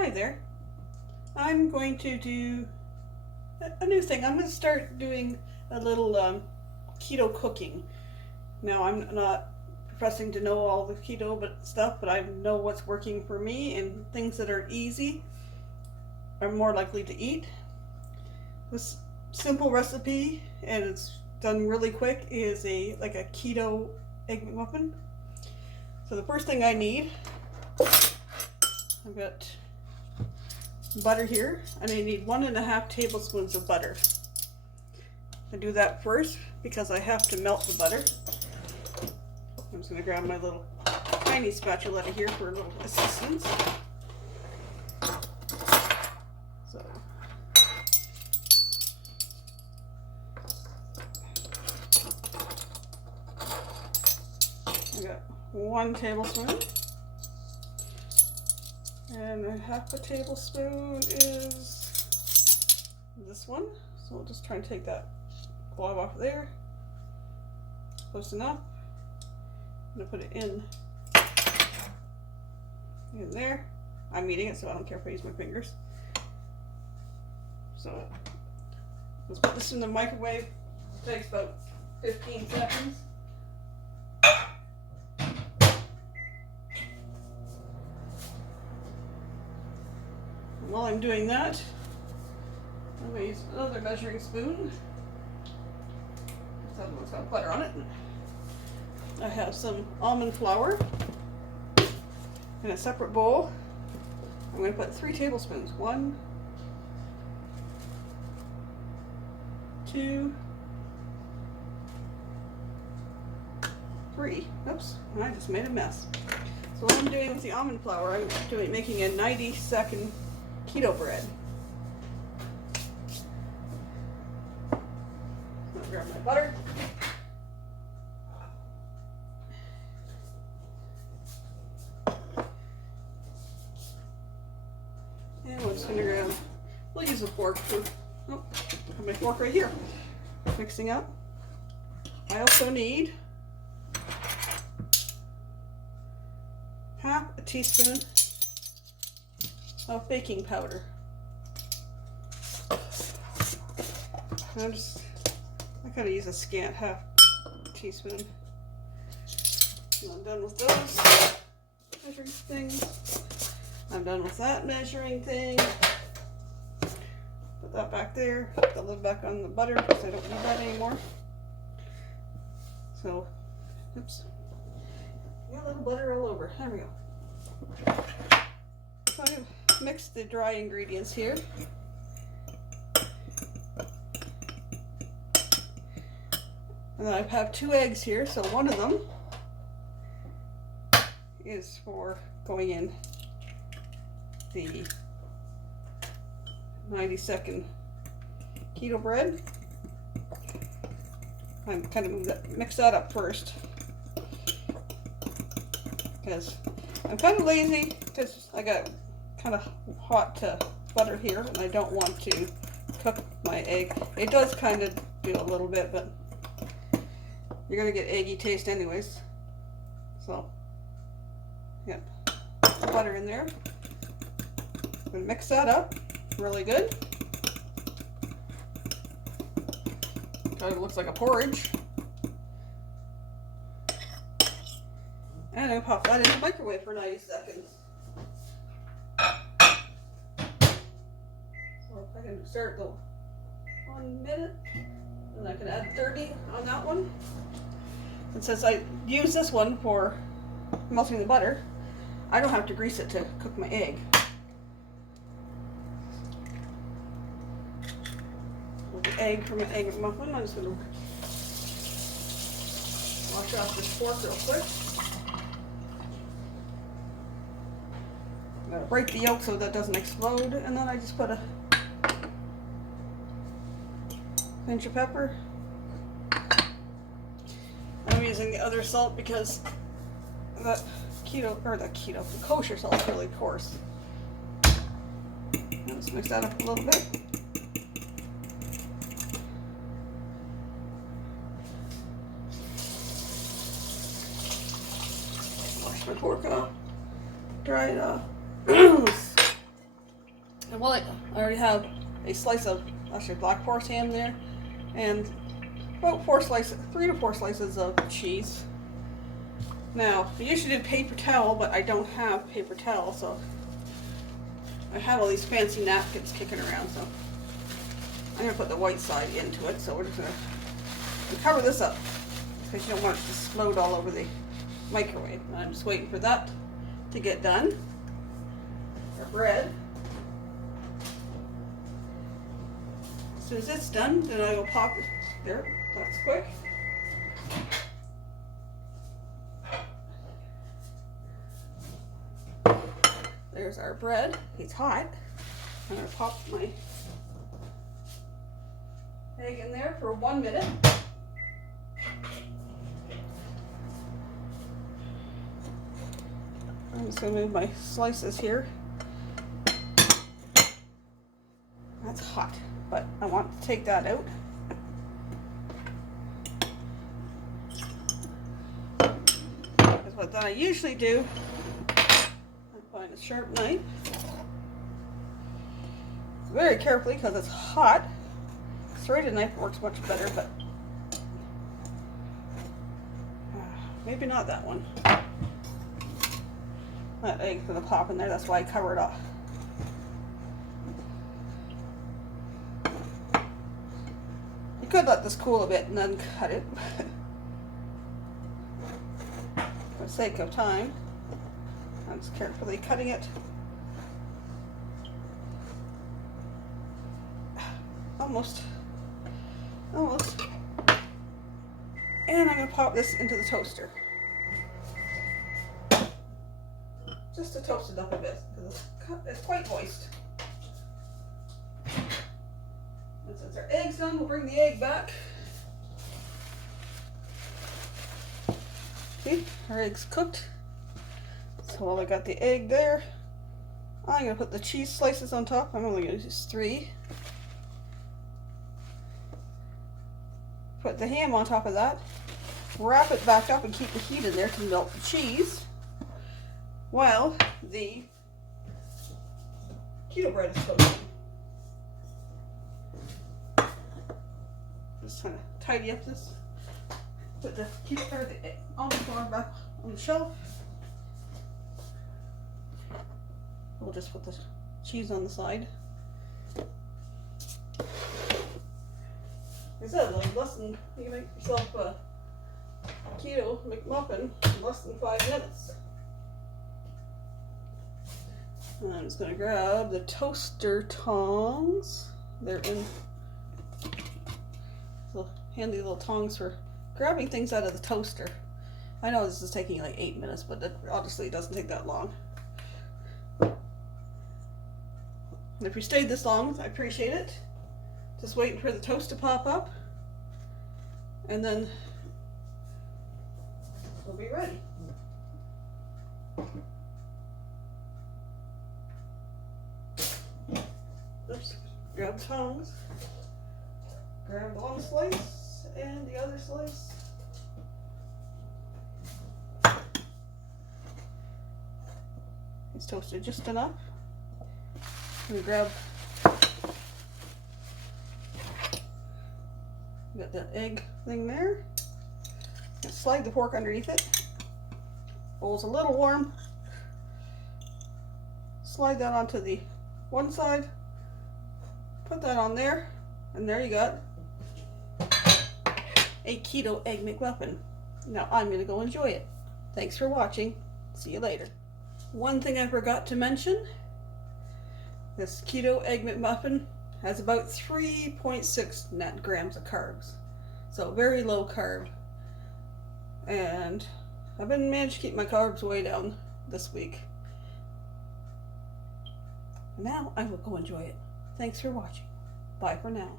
Hi there. I'm going to do a new thing. I'm going to start doing a little keto cooking. Now, I'm not professing to know all the keto stuff, but I know what's working for me, and things that are easy are more likely to eat. This simple recipe, and it's done really quick, is a keto egg muffin. So the first thing I need, I've got butter here, and I need 1.5 tablespoons of butter. I do that first because I have to melt the butter. I'm just going to grab my little tiny spatula here for a little assistance. So, I got 1 tablespoon. And 1/2 tablespoon is this one. So we'll just try and take that blob off there. Close enough. I'm going to put it in there. I'm eating it, so I don't care if I use my fingers. So let's put this in the microwave. It takes about 15 seconds. While I'm doing that, I'm going to use another measuring spoon. This other one's got butter on it. I have some almond flour in a separate bowl. I'm going to put 3 tablespoons. 1, 2, 3. Oops, I just made a mess. So what I'm doing with the almond flour, I'm making a 90-second keto bread. I'll grab my butter. And we're just going to grab, we'll use a fork too. Oh, I have my fork right here. Mixing up. I also need 1/2 teaspoon of baking powder. I gotta use a scant 1/2 teaspoon. And I'm done with those measuring things. I'm done with that measuring thing. Put that back there. Put the lid back on the butter because I don't need that anymore. So, oops. Got a little butter all over. There we go. So I've mixed the dry ingredients here. And then I have 2 eggs here, so one of them is for going in the 90-second keto bread. I'm kind of mix that up first because I'm kind of lazy because I got kind of hot butter here and I don't want to cook my egg. It does kind of do a little bit, but you're going to get eggy taste anyways. So, yeah, butter in there. I'm going to mix that up really good. Kind of looks like a porridge. And I pop that in the microwave for 90 seconds. So if I can start the 1 minute, and I can add 30 on that one. And since I use this one for melting the butter, I don't have to grease it to cook my egg. With the egg from an egg muffin, I'm just going to wash off this fork real quick. I'm going to break the yolk so that doesn't explode, and then I just put a pinch of pepper. I'm using the other salt because the kosher salt is really coarse. Let's mix that up a little bit. Wash my fork off, dry it off. well, I already have a slice of actually black forest ham there, and about 3 to 4 slices of cheese. Now, I usually do paper towel, but I don't have paper towel, so I have all these fancy napkins kicking around, so I'm going to put the white side into it. So we're just going to cover this up because you don't want it to explode all over the microwave. And I'm just waiting for that to get done. Our bread. As soon as it's done, then I will pop it. There, that's quick. There's our bread. It's hot. I'm going to pop my egg in there for 1 minute. I'm just going to move my slices here. That's hot, but I want to take that out. Because what then I usually do, find a sharp knife. Very carefully because it's hot. Serrated knife works much better, but maybe not that one. That egg's gonna pop in there, that's why I cover it off. You could let this cool a bit and then cut it. For the sake of time, I'm just carefully cutting it. Almost. And I'm going to pop this into the toaster. Just to toast it up a bit, because it's quite moist. And since our egg's done, we'll bring the egg back. See, our egg's cooked. So while I got the egg there, I'm going to put the cheese slices on top. I'm only going to use 3. Put the ham on top of that. Wrap it back up and keep the heat in there to melt the cheese while the keto bread is toasting. Just trying to tidy up this. Put the almond flour back on the shelf. We'll just put the cheese on the side. Like I said, you can make yourself a keto McMuffin in less than 5 minutes. And I'm just going to grab the toaster tongs. They're in little handy little tongs for grabbing things out of the toaster. I know this is taking like 8 minutes, but honestly it doesn't take that long. And if you stayed this long, I appreciate it. Just waiting for the toast to pop up, and then we'll be ready. Oops, grab tongs, grab one slice and the other slice. It's toasted just enough. I'm gonna grab, got that egg thing there. Slide the fork underneath it. Bowl's a little warm. Slide that onto the one side. Put that on there, and there you got a keto egg McMuffin. Now I'm going to go enjoy it. Thanks for watching. See you later. One thing I forgot to mention, this keto egg McMuffin has about 3.6 net grams of carbs. So very low carb. And I've been managed to keep my carbs way down this week. Now I will go enjoy it. Thanks for watching. Bye for now.